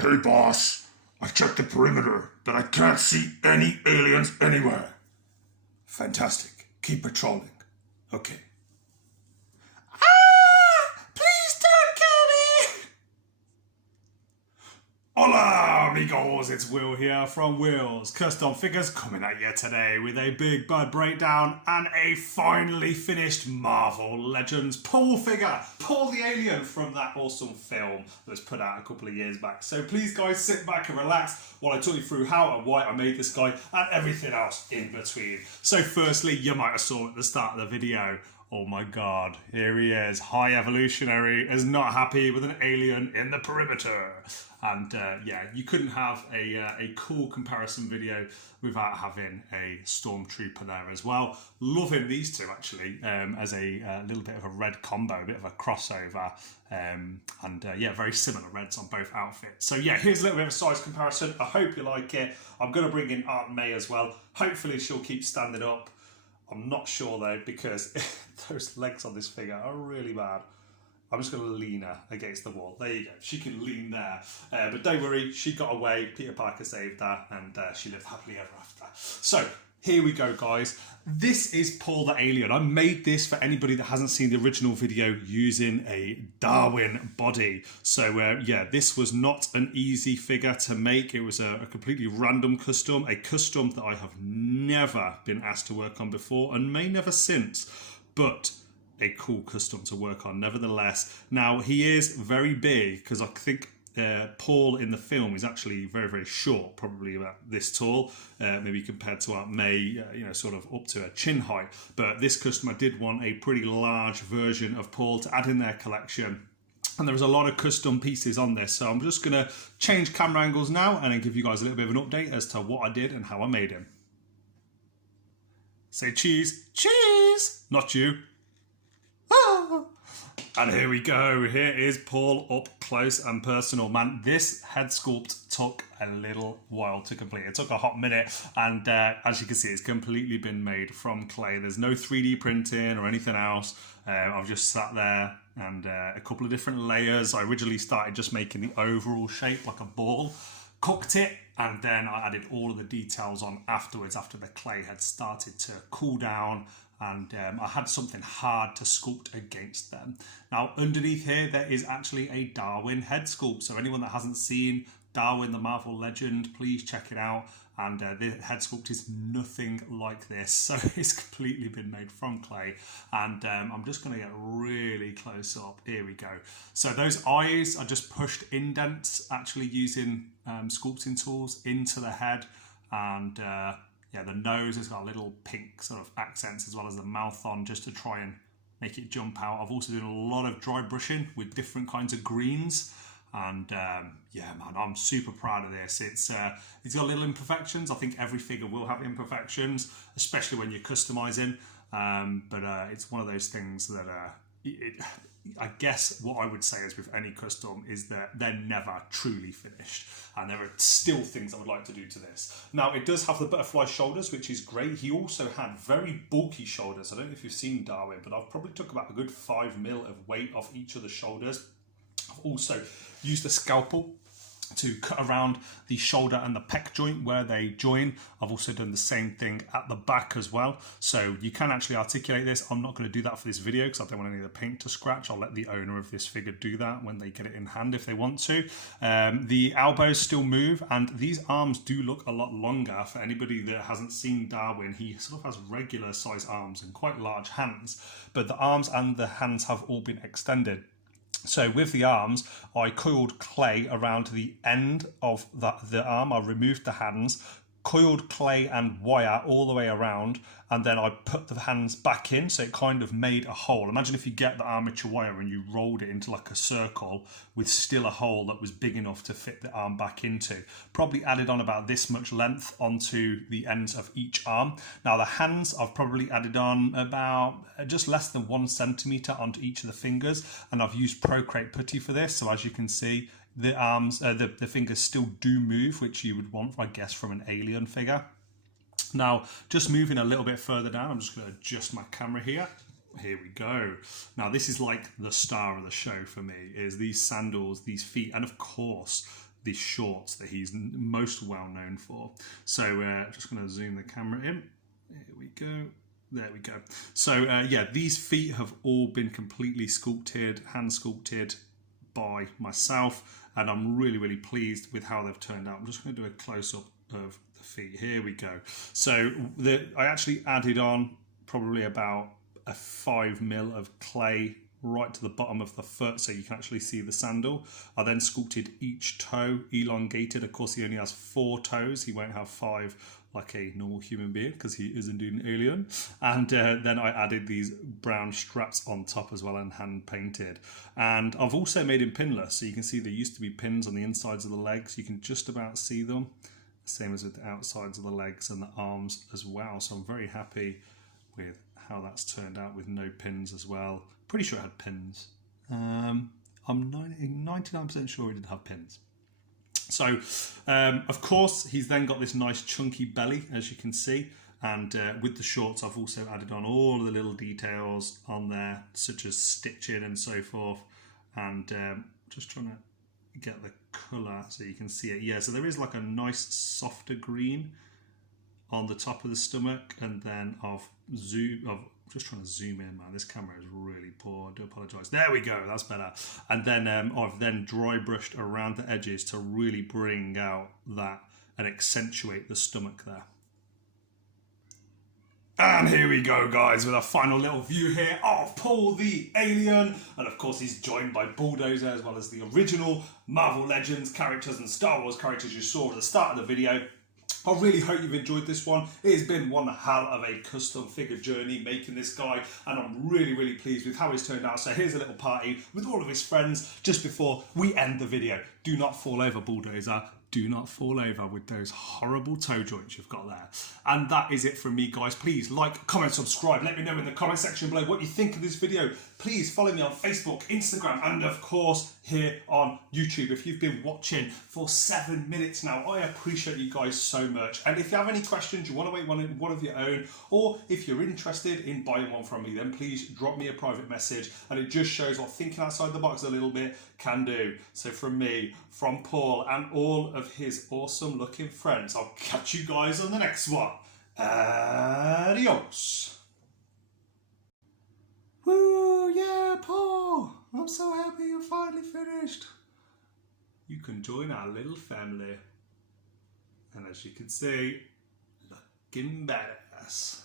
Hey boss, I checked the perimeter, but I can't see any aliens anywhere. Fantastic. Keep patrolling. Okay. Please don't kill me! Hola amigos, it's Will here from Will's Custom Figures, coming at you today with a big bad breakdown and a finally finished Marvel Legends Paul figure. Paul the alien from that awesome film that was put out a couple of years back. So please guys, sit back and relax while I talk you through how and why I made this guy and everything else in between. So firstly, you might have saw at the start of the video, oh my god, here he is. High Evolutionary is not happy with an alien in the perimeter. And yeah, you couldn't have a cool comparison video without having a Stormtrooper there as well. Loving these two actually as a little bit of a red combo, a bit of a crossover. And yeah, very similar reds on both outfits. So yeah, here's a little bit of a size comparison. I hope you like it. I'm going to bring in Aunt May as well. Hopefully she'll keep standing up. I'm not sure though, because those legs on this figure are really bad. I'm just going to lean her against the wall. There you go. She can lean there. But don't worry, she got away. Peter Parker saved her, and she lived happily ever after. So here we go, guys. This is Paul the Alien. I made this for anybody that hasn't seen the original video using a Darwin body. So yeah, this was not an easy figure to make. It was a completely random custom, a custom that I have never been asked to work on before and may never since. But a cool custom to work on nevertheless. Now he is very big because I think Paul in the film is actually very, very short, probably about this tall, maybe compared to Aunt May, you know, sort of up to her chin height. But this customer did want a pretty large version of Paul to add in their collection. And there's a lot of custom pieces on this. So I'm just going to change camera angles now and then give you guys a little bit of an update as to what I did and how I made him. Say cheese. Cheese! Not you. And here we go. Here is Paul up close and personal. Man, this head sculpt took a little while to complete. It took a hot minute, and as you can see, it's completely been made from clay. There's no 3D printing or anything else. I've just sat there and a couple of different layers. I originally started just making the overall shape like a ball, cooked it, and then I added all of the details on afterwards after the clay had started to cool down, and I had something hard to sculpt against them. Now underneath here there is actually a Darwin head sculpt, so anyone that hasn't seen Darwin the Marvel legend, please check it out. And the head sculpt is nothing like this, so it's completely been made from clay. And I'm just going to get really close up. Here we go. So those eyes are just pushed indents, actually using sculpting tools into the head. And yeah, the nose has got little pink sort of accents as well as the mouth on, just to try and make it jump out. I've also done a lot of dry brushing with different kinds of greens. And yeah, man, I'm super proud of this. It's got little imperfections. I think every figure will have imperfections, especially when you're customizing. But it's one of those things that I guess what I would say is with any custom is that they're never truly finished, and there are still things I would like to do to this. Now it does have the butterfly shoulders, which is great. He also had very bulky shoulders. I don't know if you've seen Darwin, but I've probably took about a good 5 mil of weight off each of the shoulders. I've also used a scalpel to cut around the shoulder and the pec joint where they join. I've also done the same thing at the back as well. So you can actually articulate this. I'm not going to do that for this video because I don't want any of the paint to scratch. I'll let the owner of this figure do that when they get it in hand if they want to. The elbows still move, and these arms do look a lot longer. For anybody that hasn't seen Darwin, he sort of has regular size arms and quite large hands, but the arms and the hands have all been extended. So with the arms, I coiled clay around the end of the arm. I removed the hands, coiled clay and wire all the way around, and then I put the hands back in, so it kind of made a hole. Imagine if you get the armature wire and you rolled it into like a circle with still a hole that was big enough to fit the arm back into. Probably added on about this much length onto the ends of each arm. Now the hands, I've probably added on about just less than 1 centimetre onto each of the fingers, and I've used Procreate Putty for this. So as you can see, the arms, the fingers still do move, which you would want, I guess, from an alien figure. Now, just moving a little bit further down, I'm just going to adjust my camera here. Here we go. Now, this is like the star of the show for me, is these sandals, these feet, and of course, the shorts that he's most well known for. So just going to zoom the camera in. Here we go. There we go. So yeah, these feet have all been completely sculpted, hand sculpted by myself, and I'm really, really pleased with how they've turned out. I'm just going to do a close-up of the feet. Here we go. So I actually added on probably about a 5mm of clay right to the bottom of the foot so you can actually see the sandal. I then sculpted each toe, elongated. Of course, he only has 4 toes. He won't have 5 like a normal human being because he isn't an alien. And then I added these brown straps on top as well and hand painted. And I've also made him pinless. So you can see there used to be pins on the insides of the legs. You can just about see them. Same as with the outsides of the legs and the arms as well. So I'm very happy with how that's turned out with no pins as well. Pretty sure it had pins. I'm 99% sure it did have pins. So, of course, he's then got this nice chunky belly, as you can see. And with the shorts, I've also added on all of the little details on there, such as stitching and so forth. And just trying to get the colour so you can see it. Yeah, so there is like a nice softer green on the top of the stomach. And then I've just trying to zoom in, man. This camera is really poor. I do apologise. There we go. That's better. And then I've then dry brushed around the edges to really bring out that and accentuate the stomach there. And here we go, guys, with a final little view here of Paul the Alien. And of course, he's joined by Bulldozer, as well as the original Marvel Legends characters and Star Wars characters you saw at the start of the video. I really hope you've enjoyed this one. It has been one hell of a custom figure journey making this guy, and I'm really, really pleased with how it's turned out. So here's a little party with all of his friends just before we end the video. Do not fall over, Bulldozer. Do not fall over with those horrible toe joints you've got there. And that is it from me, guys. Please like, comment, subscribe. Let me know in the comment section below what you think of this video. Please follow me on Facebook, Instagram, and of course here on YouTube. If you've been watching for 7 minutes now, I appreciate you guys so much. And if you have any questions, you want to make one of your own, or if you're interested in buying one from me, then please drop me a private message. And it just shows what thinking outside the box a little bit can do. So from me, from Paul, and all of his awesome looking friends, I'll catch you guys on the next one. Adios. Woo, yeah, Paul, I'm so happy you're finally finished. You can join our little family. And as you can see, looking badass.